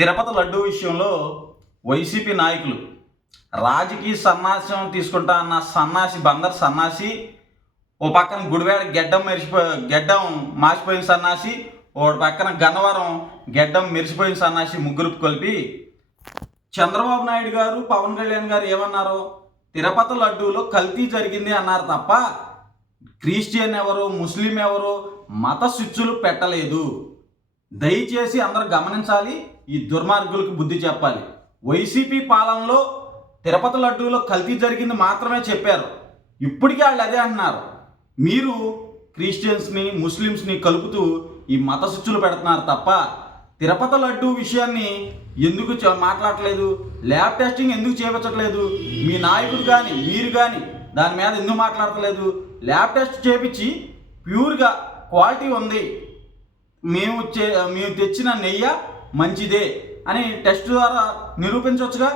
తిరుపతి లడ్డు విషయంలో వైసీపీ నాయకులు రాజకీయ సన్నాసం తీసుకుంటా అన్న సన్నాసి బందర్ సన్నాసి ఓ పక్కన గుడివాడ గెడ్డం మెరిసిపో గెడ్డం మాసిపోయిన సన్నాసి ఓ పక్కన గన్నవరం గెడ్డం మెరిసిపోయిన సన్నాసి ముగ్గురు కలిపి చంద్రబాబు నాయుడు గారు పవన్ కళ్యాణ్ గారు ఏమన్నారు? తిరుపతి లడ్డూలో కల్తీ జరిగింది అన్నారు తప్ప క్రిస్టియన్ ఎవరు ముస్లిం ఎవరు మత స్విచ్చులు పెట్టలేదు. దయచేసి అందరూ గమనించాలి ఈ దుర్మార్గులకు బుద్ధి చెప్పాలి. వైసీపీ పాలనలో తిరుపతి లడ్డూలో కల్తీ జరిగింది మాత్రమే చెప్పారు. ఇప్పటికీ వాళ్ళు అదే అంటున్నారు. మీరు క్రిస్టియన్స్ని ముస్లిమ్స్ని కలుపుతూ ఈ మత శిచ్చులు పెడుతున్నారు తప్ప తిరుపతి లడ్డు విషయాన్ని ఎందుకు చ- మాట్లాడట్లేదు? ల్యాబ్ టెస్టింగ్ ఎందుకు చేపించట్లేదు మీ నాయకుడు కానీ మీరు కానీ దాని మీద ఎందుకు మాట్లాడట్లేదు? ల్యాబ్ టెస్ట్ చేపించి ప్యూర్గా క్వాలిటీ ఉంది. మేము చే మేము తెచ్చిన నెయ్యి మంచిదే అని టెస్ట్ ద్వారా నిరూపించవచ్చుగా?